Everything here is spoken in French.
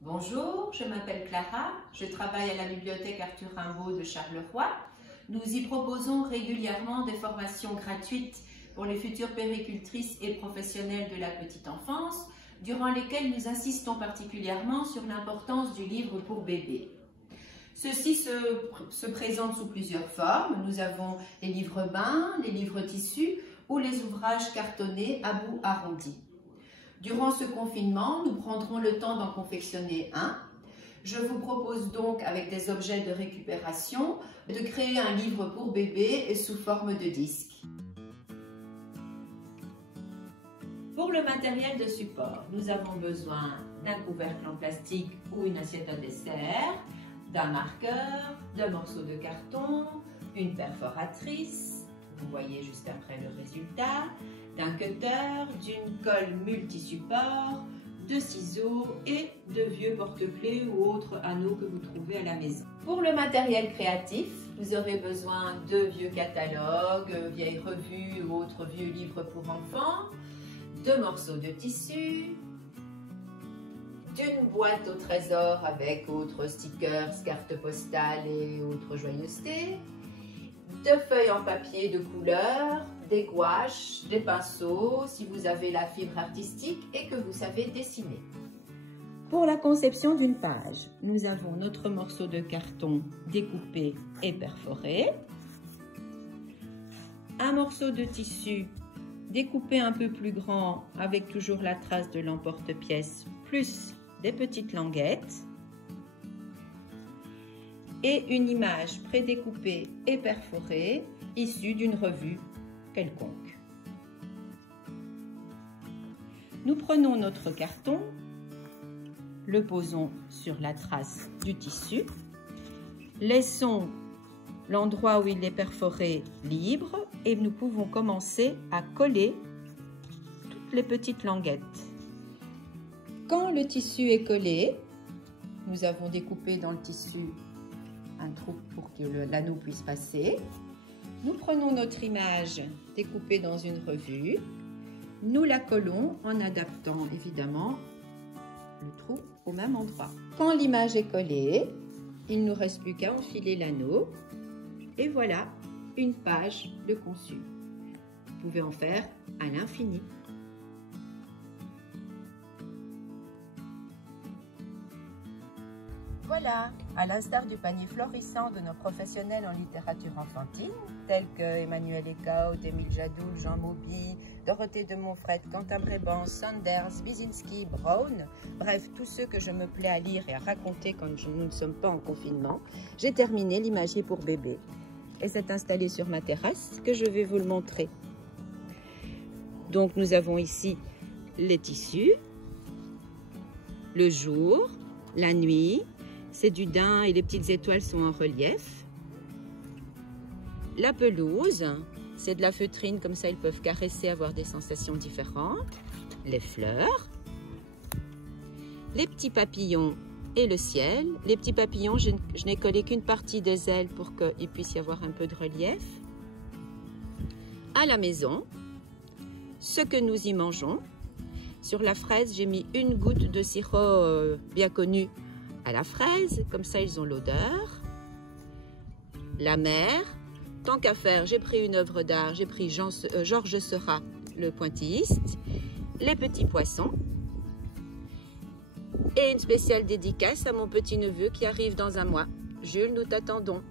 Bonjour, je m'appelle Clara, je travaille à la bibliothèque Arthur Rimbaud de Charleroi. Nous y proposons régulièrement des formations gratuites pour les futures péricultrices et professionnels de la petite enfance, durant lesquelles nous insistons particulièrement sur l'importance du livre pour bébé. Ceux-ci se présentent sous plusieurs formes. Nous avons les livres bains, les livres tissus ou les ouvrages cartonnés à bout arrondi. Durant ce confinement, nous prendrons le temps d'en confectionner un. Je vous propose donc, avec des objets de récupération, de créer un livre pour bébé sous forme de disque. Pour le matériel de support, nous avons besoin d'un couvercle en plastique ou une assiette à dessert, d'un marqueur, d'un morceau de carton, une perforatrice, vous voyez juste après le résultat, d'un cutter, d'une colle multi-support, de ciseaux et de vieux porte-clés ou autres anneaux que vous trouvez à la maison. Pour le matériel créatif, vous aurez besoin de vieux catalogues, vieilles revues ou autres vieux livres pour enfants, de morceaux de tissu, d'une boîte au trésor avec autres stickers, cartes postales et autres joyeusetés, de feuilles en papier de couleur, des gouaches, des pinceaux, si vous avez la fibre artistique et que vous savez dessiner. Pour la conception d'une page, nous avons notre morceau de carton découpé et perforé, un morceau de tissu découpé un peu plus grand avec toujours la trace de l'emporte-pièce plus des petites languettes et une image prédécoupée et perforée issue d'une revue quelconque. Nous prenons notre carton, le posons sur la trace du tissu, laissons l'endroit où il est perforé libre et nous pouvons commencer à coller toutes les petites languettes. Quand le tissu est collé, nous avons découpé dans le tissu un trou pour que l'anneau puisse passer. Nous prenons notre image découpée dans une revue, nous la collons en adaptant évidemment le trou au même endroit. Quand l'image est collée, il ne nous reste plus qu'à enfiler l'anneau et voilà une page de conçu. Vous pouvez en faire à l'infini. Voilà, à l'instar du panier florissant de nos professionnels en littérature enfantine, tels que Emmanuel Eckhout, Émile Jadoul, Jean Mauby, Dorothée de Montfret, Quentin Bréban, Sanders, Bizinski, Brown, bref, tous ceux que je me plais à lire et à raconter quand nous ne sommes pas en confinement, j'ai terminé l'imagier pour bébé. Et c'est installé sur ma terrasse que je vais vous le montrer. Donc nous avons ici les tissus, le jour, la nuit, c'est du daim et les petites étoiles sont en relief. La pelouse, c'est de la feutrine, comme ça ils peuvent caresser, avoir des sensations différentes. Les fleurs, les petits papillons et le ciel. Les petits papillons, je n'ai collé qu'une partie des ailes pour qu'il puisse y avoir un peu de relief. À la maison, ce que nous y mangeons. Sur la fraise, j'ai mis une goutte de sirop bien connu à la fraise, comme ça ils ont l'odeur. La mer, tant qu'à faire, j'ai pris une œuvre d'art, j'ai pris Georges Seurat, le pointilliste, les petits poissons et une spéciale dédicace à mon petit-neveu qui arrive dans un mois. Jules, nous t'attendons.